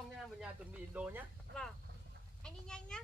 xong nha, về nhà chuẩn bị đồ nhá. Vâng. Anh đi nhanh nhá.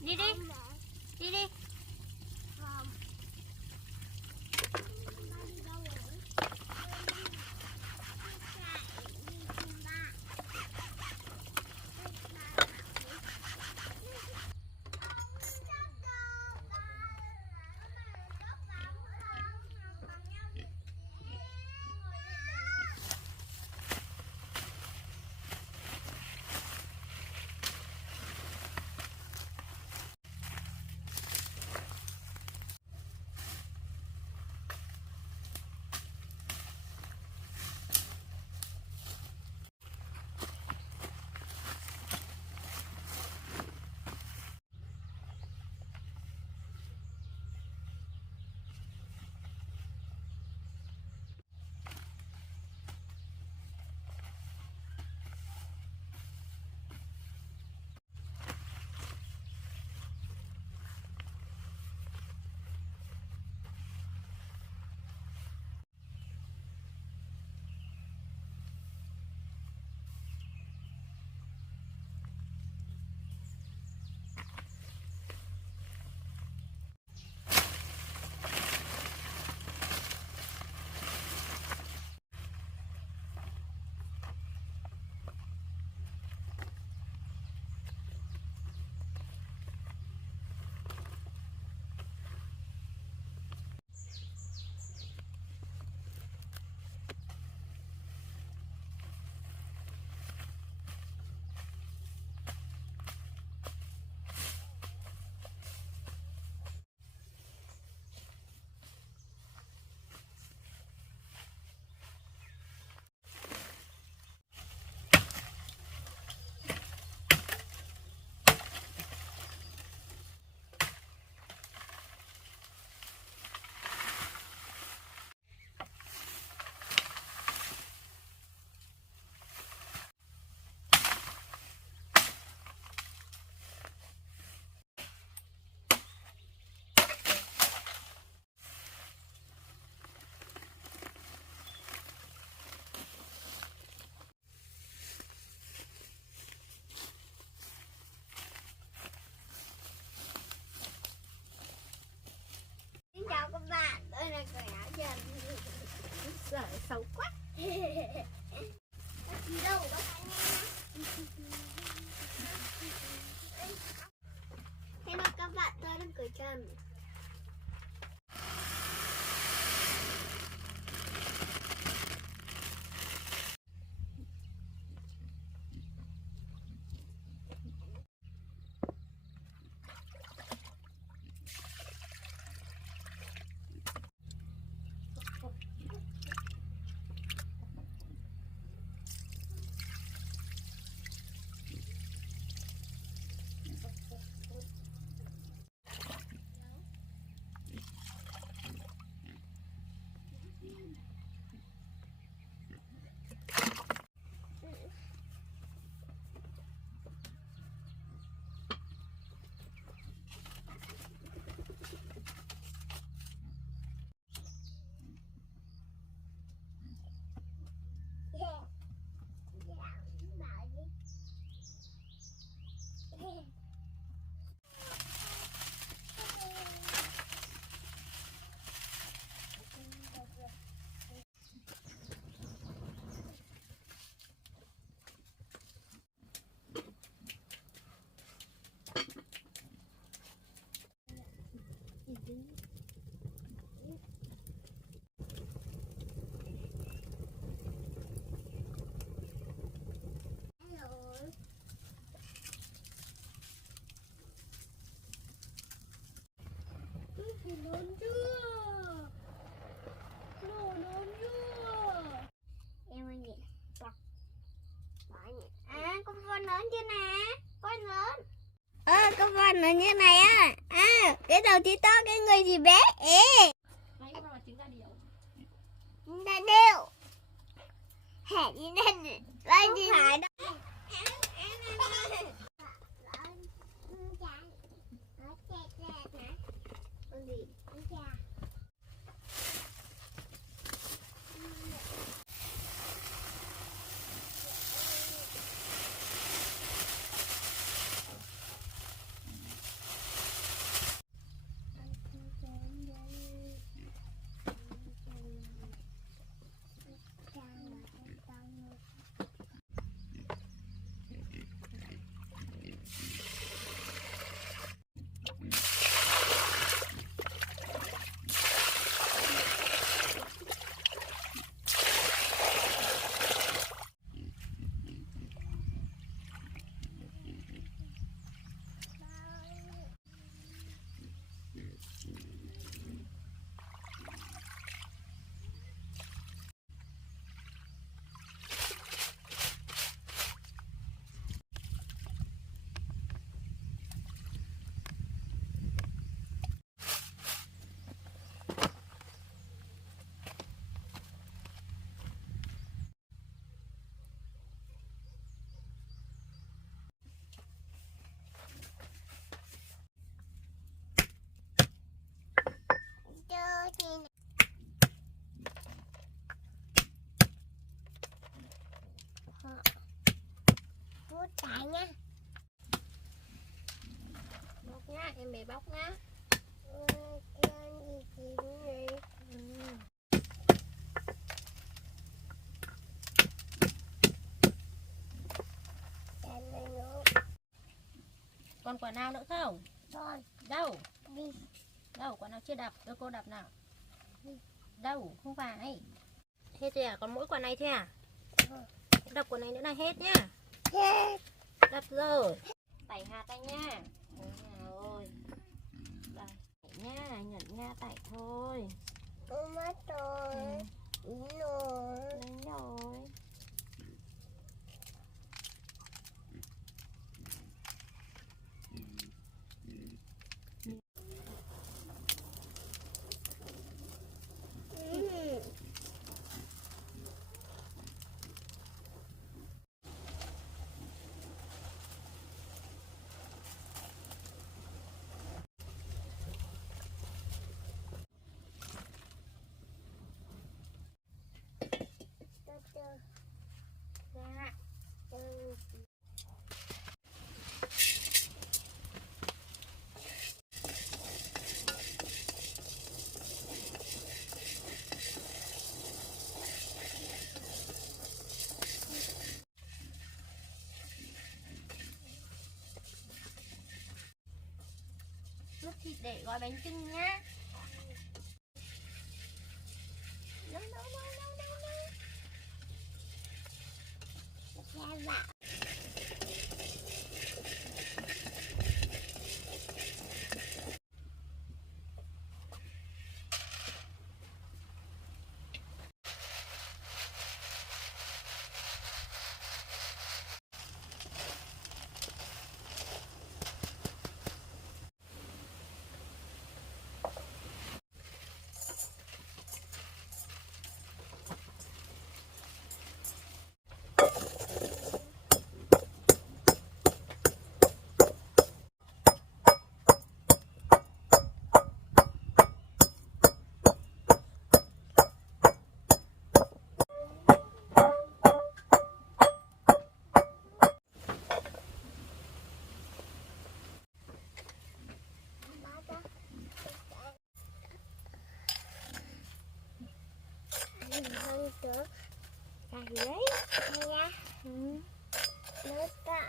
Đi đi. Đi đi. Chào các bạn, tôi là Cởi Áo Trần. Giời, xấu quá. Đi đâu các bạn nha. Hello các bạn, tôi là Cởi Trần. Lớn chưa? Nổ lớn chưa? Em ơi nhỉ? À, con voi lớn chưa nè? Voi lớn. Con voi lớn như này á. À, cái đầu thì to, cái người thì bé. Ê. Đấy, con là trứng da điểu. Da điểu. Hẻ đi lên. Đây đi. Không phải đâu. Bút tại nha. Bóc nhá, em bé bóc nhá. Còn quả nào nữa không? Rồi, Đâu? đi. Đâu, quả nào chưa đập? Cho cô đập nào. Đâu, không phải. Hết rồi à? Còn mỗi quả này thôi à? Đập quả này nữa là hết nhá. Hết. Đập rồi. Tẩy hạt đây nha. Rồi. Đây. Tẩy nha, nhuận nha, tẩy thôi. Ôi mất rồi. Đúng rồi. Đúng rồi. Dạ. Nước thịt để gói bánh chưng nhá. Nấu. Dạ vợ. Hơn nữa là giấy nha. Nó tạ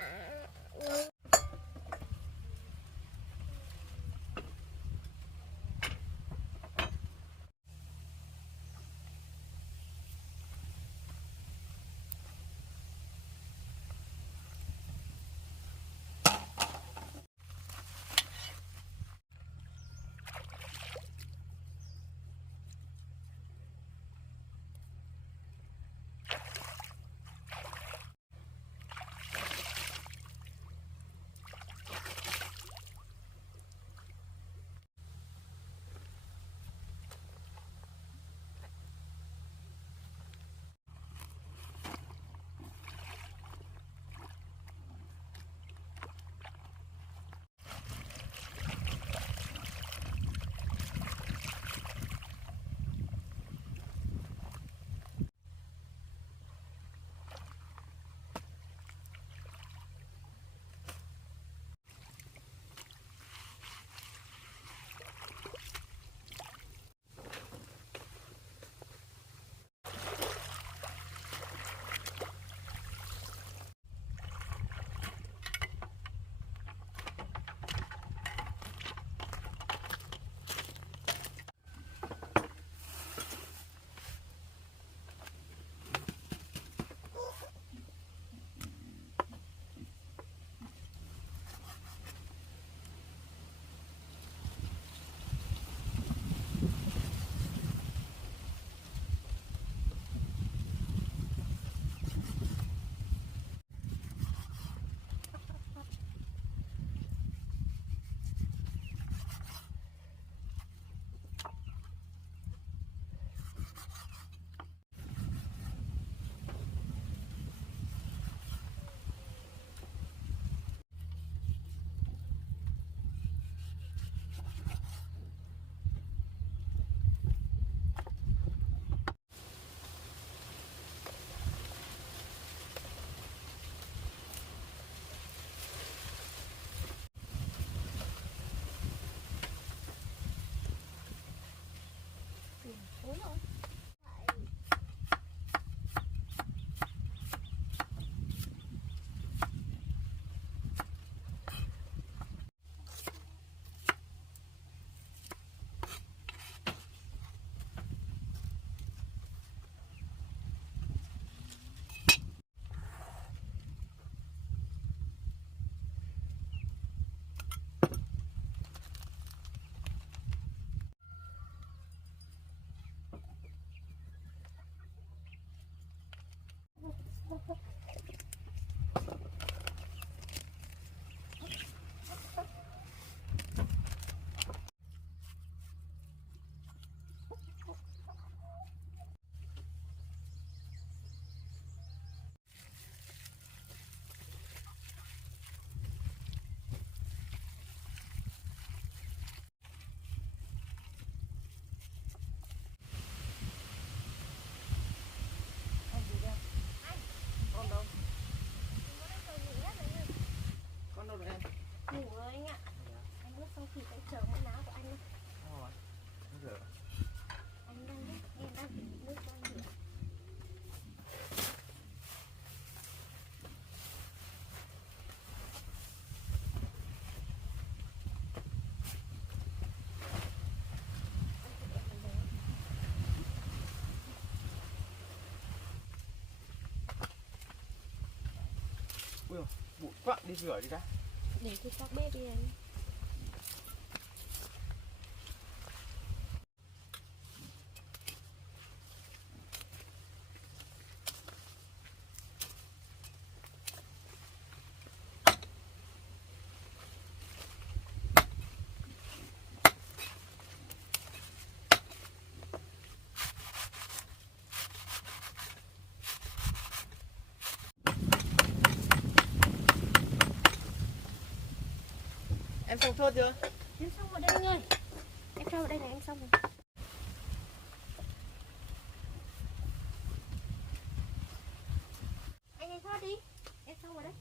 quá, đi rửa đi đã. Để tôi tắt bếp đi anh. Em xong sốt chưa? Em xong rồi đây anh ơi. Em cho vào đây này, em xong rồi. Anh ấy thoát đi. Em xong rồi đấy.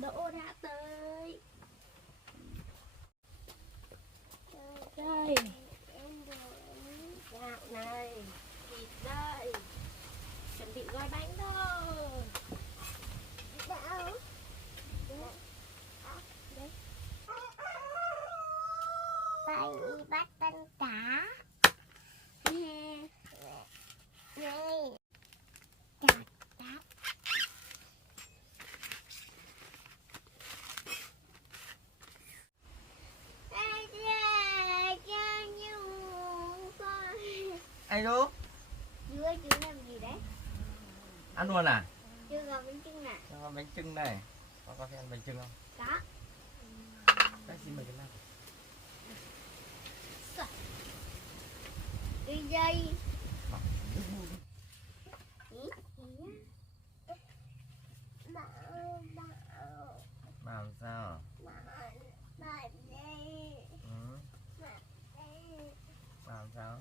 Đỗ đã tới. Đây. Gạo này, thịt đây. Chuẩn bị gói bánh thôi. Bánh bắt tân cá. Nè. Này. Chặt chặt. Anh đố Dưa chú làm gì đấy? ăn luôn à? Chưa gói bánh chưng nè. Cho con bánh chưng này. Có thích ăn bánh chưng không? Có. Đây xin mời cái nào. Đi dây. Làm sao? Ừ. Làm sao?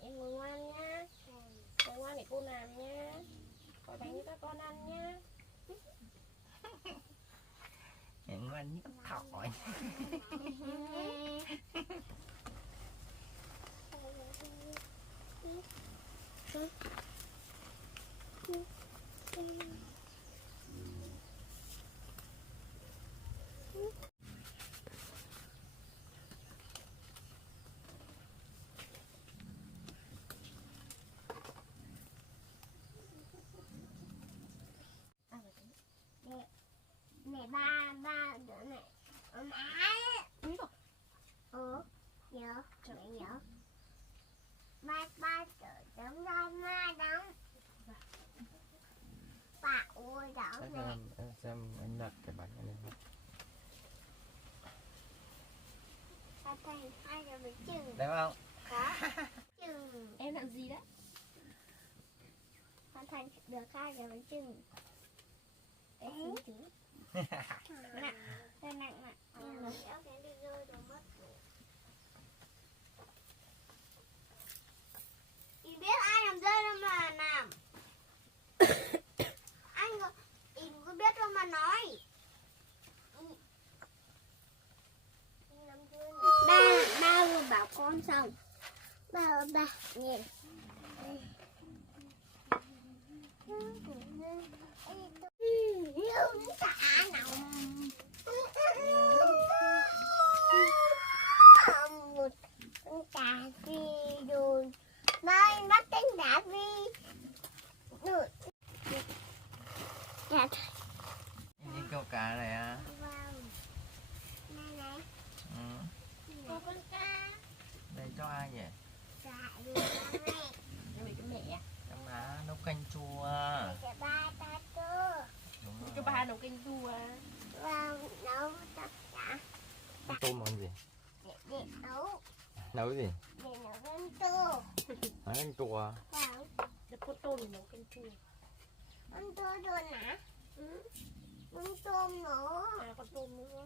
em ngồi ngoan nhá. Ngồi ngoan để cô làm nhá. Gói bánh cho các con ăn nhá. Mẹ ngoan nhất khỏi. Mẹ ba đứa này ông ái nhớ mẹ nhớ ba chở giống ra ma đóng bà ui đỏ mẹ Xem anh lật cái bánh này. ba thầy hai là bánh chừng Đấy không? có chừng Em làm gì đấy? ba thầy được hai là bánh chừng để xin chứ nặng nặng nặng nhưng mà kéo cái đi rơi rồi mất chị biết ai làm rơi đâu mà làm anh chị có biết đâu mà nói ba vừa bảo con xong ba nhìn lương xả nồng một cà phê đùn mai bắt tính cà phê đùn dạ Đi câu cá này à? này này Cô con ca. Đây cho ai nhỉ? dạ đi ba mẹ Em bị cái mẹ. Cho má nấu canh chua. dạ ba ta cơ Đúng rồi. Cho ba nấu canh chua. và nấu tất cả Con tôm làm gì? để nấu Nấu gì? để nấu canh tô Nấu canh chua. vào Để cô tôm nấu canh chua. con tô luôn hả con tôm nữa À con tôm nữa.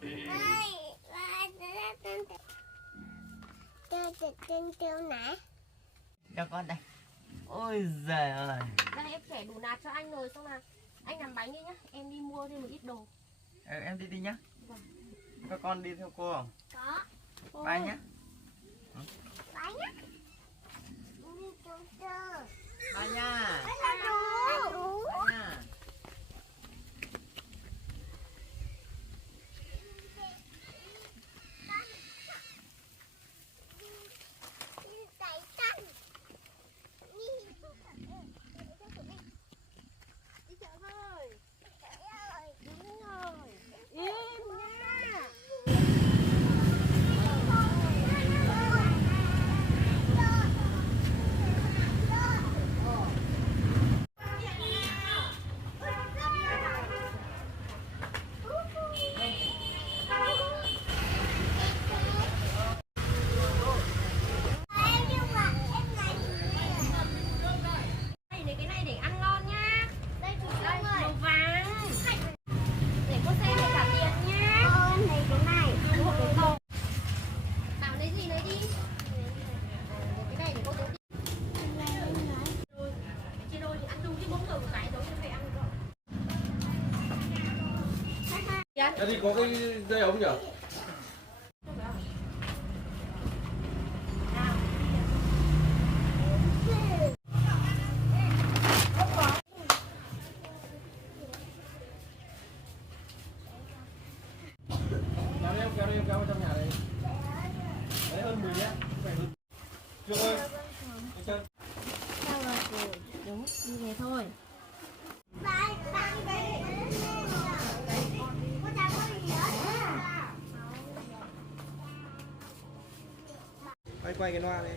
đây trên tiêu nè Cho con đây. Ôi giời ơi. Đây em kẻ đủ nạt cho anh rồi, xong là anh làm bánh đi nhá. Em đi mua thêm một ít đồ. Em đi nhá. Vâng. Các con đi theo cô không? có Bye nhá. bánh á đi chung chơi Bye nha. bánh là đủ Bye nha. tay canh đi chợ thôi đúng rồi im nha Cái này để ăn ngon nhá. đây chủ Đây, ơi màu vàng. Để cô xem để trả tiền nhá. con thấy cái này Một cái cầu. Bảo lấy gì lấy đi. Cái này để cô lấy đi. Chia đôi thì ăn chung chứ bỗng rồi một cái giống như phải ăn rồi. Thế thì có cái dây ống nhỉ? Kéo đi em kéo vào trong nhà đây. Đấy hơn 10 nhé. Phải hơn. Chưa ơi. Anh chân. Sao rồi cô? Đúng, như thế thôi. Quay cái loa đi.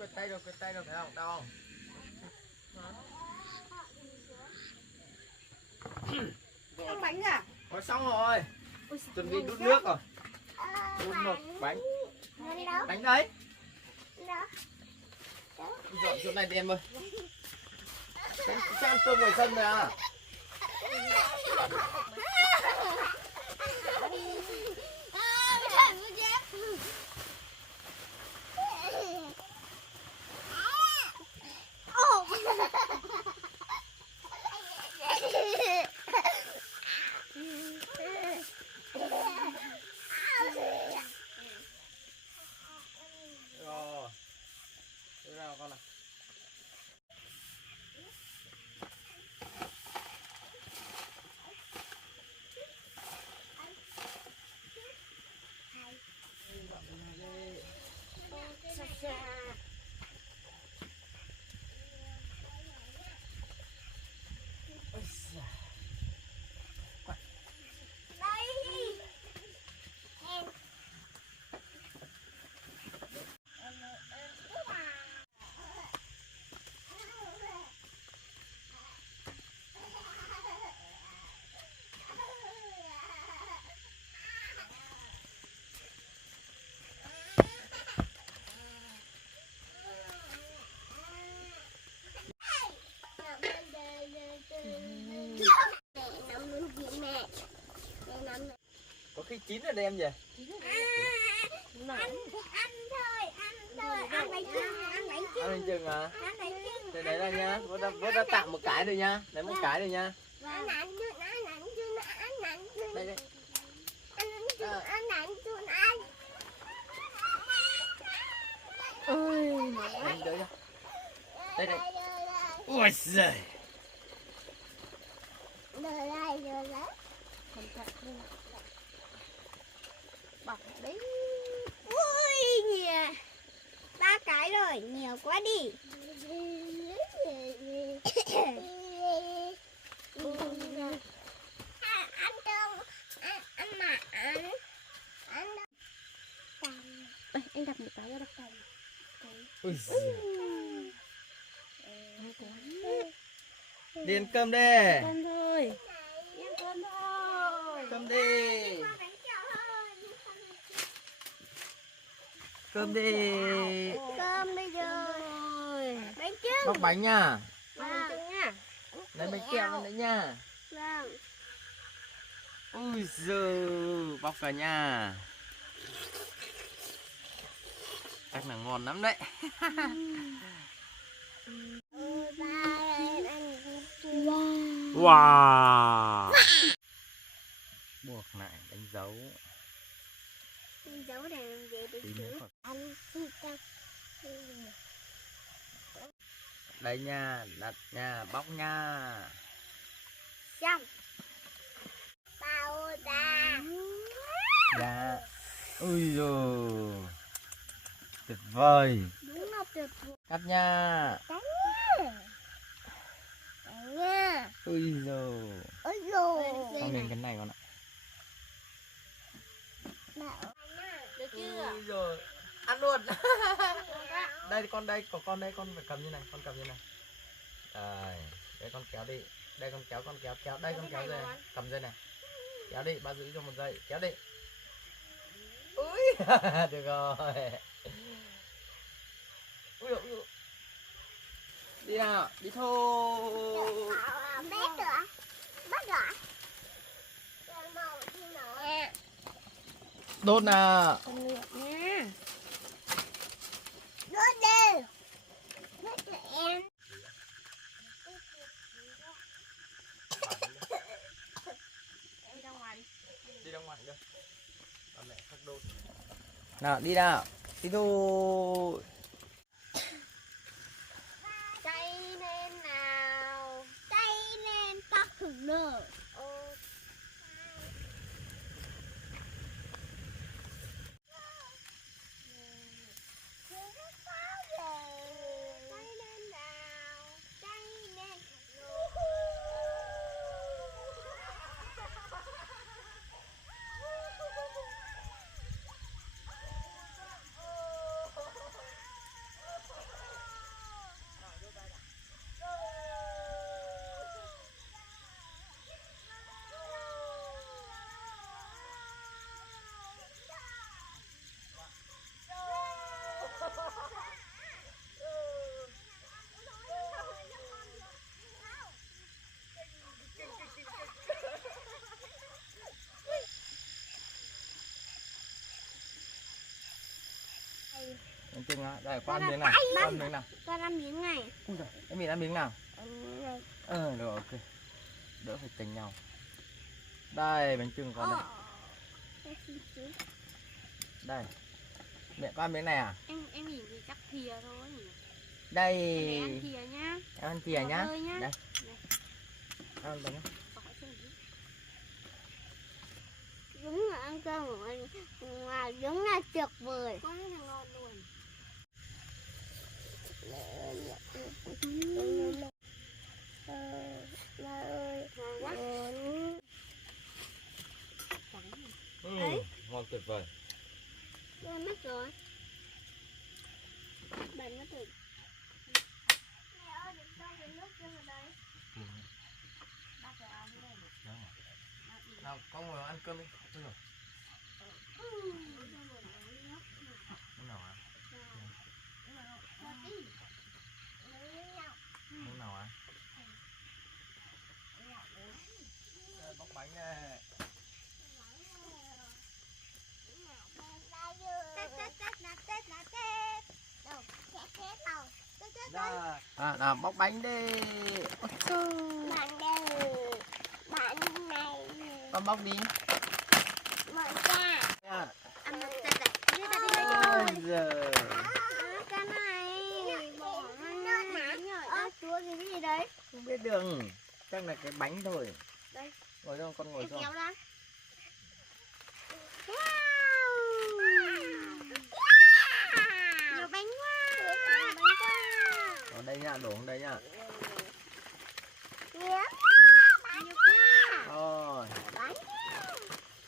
quệt tay rồi phải không? Đau không? Ăn bánh à? Rồi xong rồi. Chuẩn bị đun nước rồi. Đun một bánh. Bánh đấy. Dọn chỗ này đi em ơi. Cho ăn cơm ngoài sân rồi à? Rồi. Đưa ra con nào. Có khi chín rồi đem về. Ăn thôi, ăn bánh chưng, Ăn bánh chưng à? ăn bánh chưng. Đây đấy là nhá, vớt ra tạm một cái rồi nhá. Lấy một cái rồi nhá. Ăn bánh chưng, Đây đây. Ôi, Anh đỡ cho. Đây đây. Ôi giời. cẩn thận đi. Bọc đấy. Ui nhiều, 3 cái rồi, nhiều quá đi. Ăn cơm, ăn mà ăn. Đây, anh đặt một cái vào đây. Ôi giời. Đi ăn cơm đi. Con thôi. Ăn cơm thôi. Cơm đi. Cơm đi. Cơm bây giờ. Bánh chưng. Bóc bánh nha. Vâng. nha. Lấy bánh kẹo nữa nha. Vâng. Ui giời, bóc cả nhà. Chắc là ngon lắm đấy. Wow. Buộc lại đánh dấu. Dấu này làm gì để Tí chữ nữa. anh chị ta. Đây nha, đặt nha, bóc nha. Xong. Bao ta. Dạ. Ui giời. Tuyệt vời. Đúng là tuyệt vời. Cắt nha. Cánh nha. Cánh nha. Ui giời. Ôi dồi. Con lên cái này con ạ. Được chưa? Ui giời. Ăn luôn. Đây con đây, có con đây, con phải cầm như này, con cầm như này. Đây, đây con kéo đi. Đây con kéo, đây con kéo dây. Cầm dây này. Kéo đi, ba giữ cho một giây, kéo đi. Ui, được rồi. Ui dồi, ui dồi. Đi nào, đi thôi. Bét nữa. Bắt rồi. Đốt nào. Con lượm nha. Đốt đi. Đốt cho em. Đi ra ngoài đi. Đi ra ngoài được. Bà mẹ khắc đốt. Nào, đi nào. Đi thôi. Chạy lên nào. Chạy lên tóc khủng lồ. bánh chưng á. Đây con ăn miếng nào, con ăn miếng nào. Con ăn miếng này. Ui giời, em mình ăn miếng nào. Này. Được ok. Đỡ phải chành nhau. Đây bánh chưng con đây. Đây xin chứ. Đây. Mẹ con ăn miếng này à? Em nhìn thì chắc thìa thôi. Đây. Em ăn thìa nhá. Em ăn thìa nhá. Ơi nhá. Đây. Ăn vào nhá. Đúng là ăn cơm mà đúng là tuyệt vời. Quá là ngon luôn. Ngon tuyệt vời. Rồi mất rồi. Bạn mất rồi. Mẹ ơi, đừng cho cái nước cho vào đây. Bác phải ăn cái này. Nào con ngồi ăn cơm đi. Ôi giời. Cái nào à? Cái nào à? Bóc bánh nè. Nào bóc bánh đi. Bạn đây. Bạn này. Con bóc đi. Mở ra. Nha. Ăn một tạt tạt. Đi ta đi Ôi đây. giời. Cái này. Bỏ nó nhỏ. Chúa gì đấy? Không biết đường. Chắc là cái bánh thôi. Đây. Ngồi đâu con ngồi Em xuống. kéo ra. Nhiều bánh quá. Nhiều bánh quá. Ở đây nha, đổ ở đây nha. Nhiều quá. Rồi. Bánh.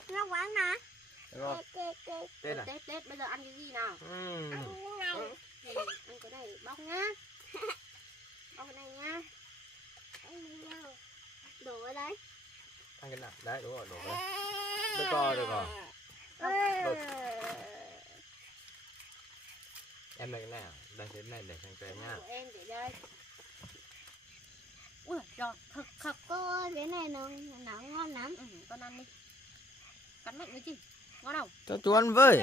Nó quán mà. Được rồi. Tên à? Tết bây giờ ăn cái gì nào? Ừm. Ăn cái này bóc nhá. Bóc cái này nhá. Đổ ở đây. Ăn cái nào? Đấy đúng rồi, đổ đây. Được rồi, được rồi. Được. Em lấy cái này à? Đây cái này để sang cái nha. Của em để đây. Ui giời, thật cô ơi, cái này nó ngon lắm. Con ăn đi. Cắn mạnh với chị. Ngon không? Cho chú ăn với.